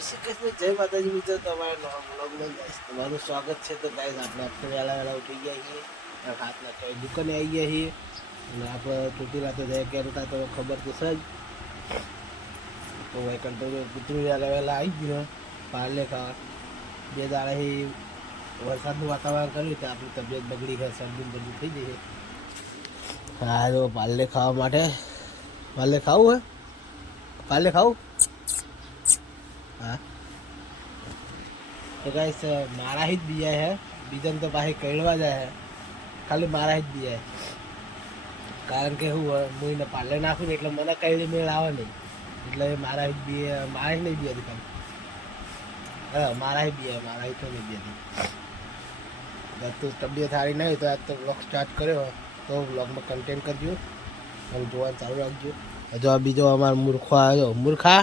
જય શ્રી કૃષ્ણ, જય માતાજી મિત્રો. તમારા નવા બ્લોગમાં તમારું સ્વાગત છે. તો ગાઈસ આપણે વહેલા ઉઠી ગયા છીએ, હાથના ચાય દુકાને આવી ગયા છીએ અને આપણે ચોટીલા તો જાય ક્યારે હતા તો ખબર તો છે જ. તો વાયકન તો કૂતરું વહેલા આવી ગયું પાર્લે ખાવા. બે દાડાથી વરસાદનું વાતાવરણ કર્યું તો આપણી તબિયત બગડી છે, શરદી બધું થઈ જશે. હા તો પાર્લે ખાવા માટે પાર્લે ખાવું હે, પાર્લે ખાવું. हाँ तो गाइस मारा ही दिया है, बीजन तो पाही कड़वा जाए है, खाली मारा ही दिया है. कारण के હું મુઈને પાલે નાખું એટલે મને કઈડી મેળ આવે નહીં, એટલે મારા જ બી મારા જ નહીં બી હતી ખાલી. હા મારા જ બી મારા જ તો નહીં બી હતી. તો તબિયત સારી નહીં તો આજ તો બ્લોગ સ્ટાર્ટ કર્યો, તો બ્લોગમાં કન્ટેન્ટ કરજો અને જોવાનું ચાલુ રાખજો. હજુ આ બીજો અમારો મૂર્ખો આવ્યો. મૂર્ખા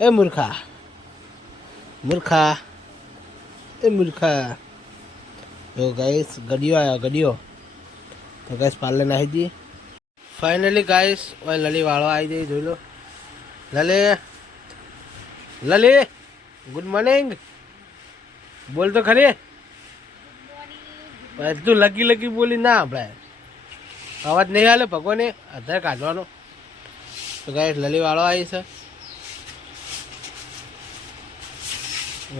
એ મૂર્ખા મૂર્ખા એ મૂર્ખા. તો ગાઈસ ગડિયો આવ્યો ગડિયો. તો ગાઈસ પાર્લે નાખી દઈએ ફાઇનલી. ગાઈસ ઓય લલી વાળો આવી જઈ, જોઈ લો. લલી લલી ગુડ મોર્નિંગ બોલ તો ખરી. તું લગી લગી બોલી ના આપણે અવાજ નહીં હાલે ભગવાને આધાર કાઢવાનો. તો ગાઈસ લલી વાળો આવી છે.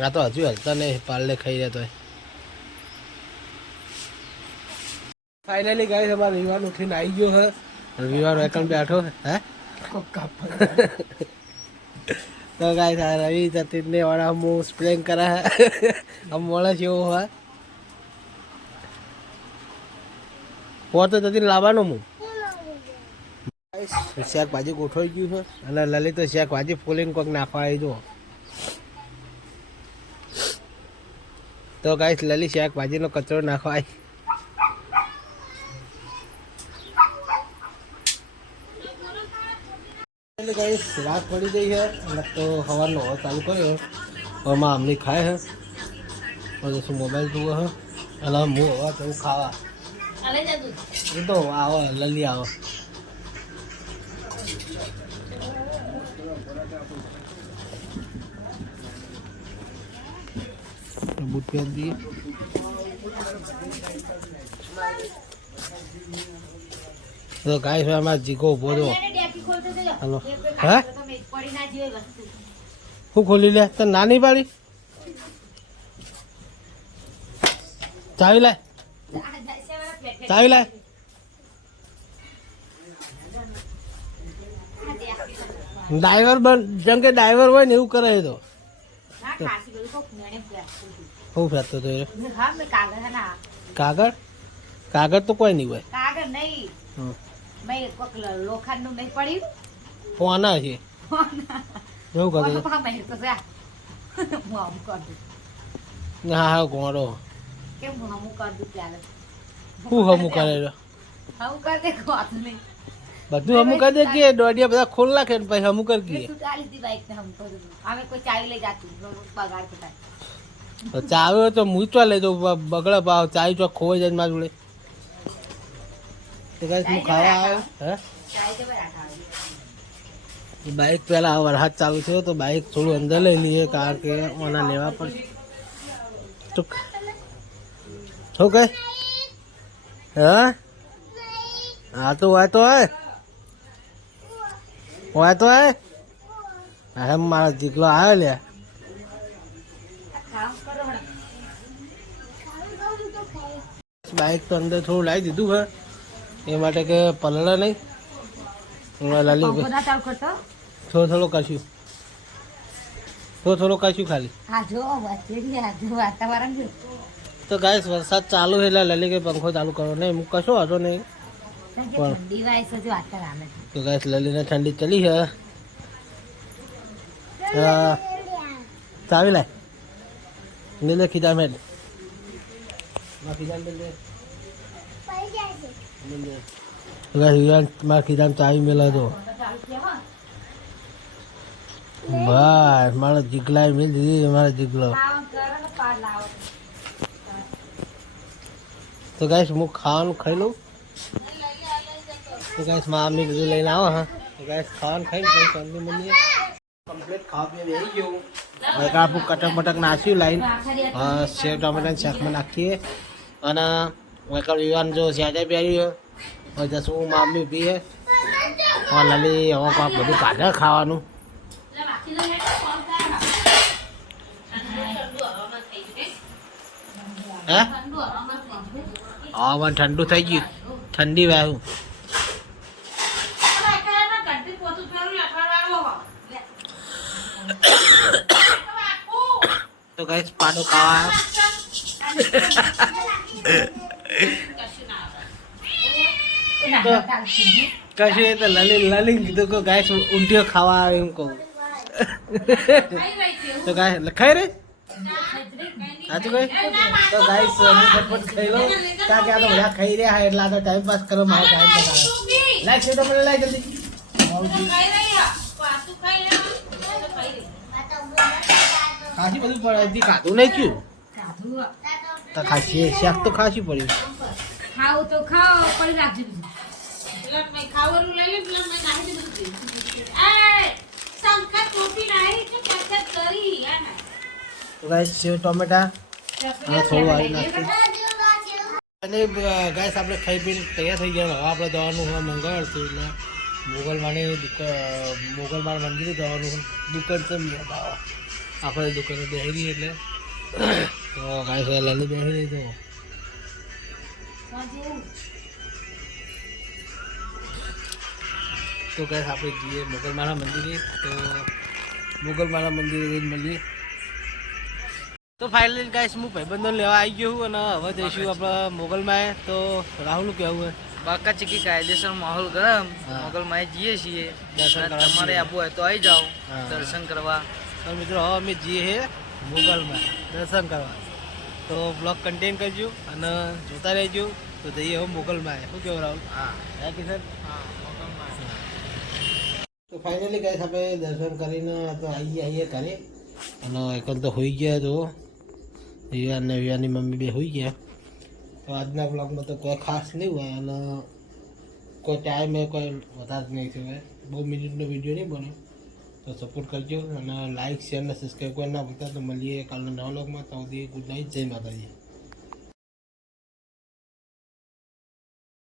આ તો હજુ હલતા નહીં, પાર્લે ખાઈ રહ્યા તો. ફાઇનલી ગાઈસ અમારો વિવાન ઉઠીને આવી ગયો હે. વિવાન એકણ બેઠો હે. તો ગાઈસ આ રવિ જતીનને વાળા હું સ્પ્રેંગ કરા હે. આમ મળે છે એવું હોય પોર તો જતીને લાવવાનો હું. શાકભાજી ગોઠવાઈ ગયું છે અને લલિત તો શાકભાજી ફોલીને કોઈક નાખવા આવી જો. તો ગાઈસ લલી શાકભાજીનો કચરો નાખવા આવી. ગાઈસ રાત પડી ગઈ છે અને તો સવારનો હવા ચાલુ કર્યો. હવામાં આમની ખાય છે પછી શું મોબાઈલ જુએ છે અને હું હવા જવું ખાવા. એ તો આવો લલી આવો. બૂટ પહેરી દઈએ. તો ગાઈસ અમારા જીગો ઉભો જો. હલો હે શું ખોલી લે તો નાની પાડી ચાવી લાય ચાવી લાય. ડ્રાઈવર જેમ કે ડ્રાઈવર હોય ને એવું કરે તો શું ફેરતો તો કાગળ કાગળ તો કોઈ નહીં હોય. કાગળ નહીં લોખંડનું નહીં પડ્યું પોના છે એવું કરે. હા હા ગોળો કેમ હમું કરી દઉં ત્યારે શું હમું કરે હમું કરી દે વાત નહીં બધું હમું કરી દે કે દોડિયા બધા ખોલ નાખે ને પછી હમું કરી દઈએ. ચાલી દી બાઈક ને હમ કરી દઉં. અમે કોઈ ચાવી લઈ જાતું પગાર થતા ચાવી હોય તો હું ચા લઈ જાઉં. બગડે ભાવ ચાવી ચોક ખોવાઈ જાય મારા જોડે. તો કઈ હું ખાવા આવ્યો હે. બાઈક પેલા વરસાદ ચાલુ થયો તો બાઈક થોડું અંદર લઈ લઈએ કારણ કે ઓના લેવા પડે. શું કહે હા હા તો હોય તો હોય તો હા મારા દીકરો આવ્યો લે. બાઈક તો અંદર થોડું લાવી દીધું હે એ માટે કે પલળે નહીં. લાલી થોડો કરશું થોડો કરશું ખાલી. તો ગાઈસ વરસાદ ચાલુ છે એટલે લલી કે પંખો ચાલુ કરો નહીં હું કશો હતો નહીં. તો ગાઈસ લલીને ઠંડી ચલી છે. ચાવી લાય ને લે ખીજા મેં મારા ખીજામાં ચાવી મેલા તો બસ મારો જીગલા મેળ દીધી. મારા જીગલો તો ગાઈસ હું ખાવાનું ખાઈ લઉં. તો ગાઈસ માં અમ્મી બધું લઈને આવો હા. તો ગાઈસ ખાવાનું ખાઈને પછી શાંતિ મળીએ. કમ્પ્લીટ ખાવા પીવા બેસી ગયું હવે આપણું કટક બટક નાખ્યું લાઈન સેવ ટમેટાને શાકમાં નાખીએ અને વૈકલ વિવાન જો સ્યાજે પહેર્યું હવે જશું મામી પીએ લલી હવે કાંક બધું કાઢે ખાવાનું હે હવામાન ઠંડુ થઈ ગયું ઠંડી વાયું તો ગાઈસ પાડો ખાવા કશું એ તો લલી કીધું કે ગાઈસ ઊંધિયો ખાવા આવે એમ કહું તો ગાય ખાઈ રે સાચું કઈ તો ગાઈસ હું ફટફટ ખાઈ લઉં કારણ કે આ તો બધા ખાઈ રહ્યા હોય એટલે આ તો ટાઈમ પાસ કરો મારો ટાઈમ પાસ લાઈક છે તો મને લાઈક જલ્દી ખાસી બધું પડે હજી ખાધું નહીં થયું તો ખાસી શાક તો ખાસી પડ્યું ખાવું તો ખાઓ પડી રાખજો બીજું ખાવાનું લઈ લે પેલા મેં નાખી દીધું એ સંકા ટોપી નાખી કે કચર કરી આના તો ગાઈસ સેવ ટમેટા અને થોડું આવી નાખીએ અને ગાઈસ આપણે ખાઈ પીને તૈયાર થઈ ગયા હવે આપણે જવાનું હોય મંગળ હતું એટલે મોગલમાળ મંદિરે જવાનું દુકાન તો યાદ આવે આપણે દુકાને બેસી એટલે તો ગાઈસ લલી બેસી રહી તો ગાઈસ આપણે જઈએ મોગલમાળા મંદિરે તો મોગલમાળા મંદિરે જઈને મળીએ તો ફાઇનલી ગાઈસ હું ભાઈબંધો લેવા આવી ગયો છું અને હવે જઈશું આપણે મોગલમાં તો રાહુલનું કહેવું હોય બાકા ચીકી કાયદેસર માહોલ ગરમ મોગલમાં જઈએ છીએ તમારે આપવું હોય તો આવી જાઓ દર્શન કરવા તો મિત્રો હવે અમે જઈએ છીએ મોગલમાં દર્શન કરવા તો બ્લોગ કન્ટેન કરજો અને જોતા રહેજો તો જઈએ હવે મોગલમાં શું કહેવું રાહુલ હા કિશન તો ફાઇનલી ગાઈસ આપણે દર્શન કરીને તો આવીએ ઘરે અને એકલ તો હોઈ ગયા તો વિવાન ને વિવાનની મમ્મી બે હોઈ ગયા તો આજના બ્લોગમાં તો કોઈ ખાસ નહીં હોય અને કોઈ ટાઈમે કોઈ વધારે નહીં થયું બહુ મિનિટનો વિડીયો નહીં બન્યો તો સપોર્ટ કરજો અને લાઇક શેર અને સબસ્ક્રાઈબ કોઈ ના ભૂલતા તો મળીએ કાલના નવા બ્લોગમાં તો ગુડ નાઇટ જય માતાજી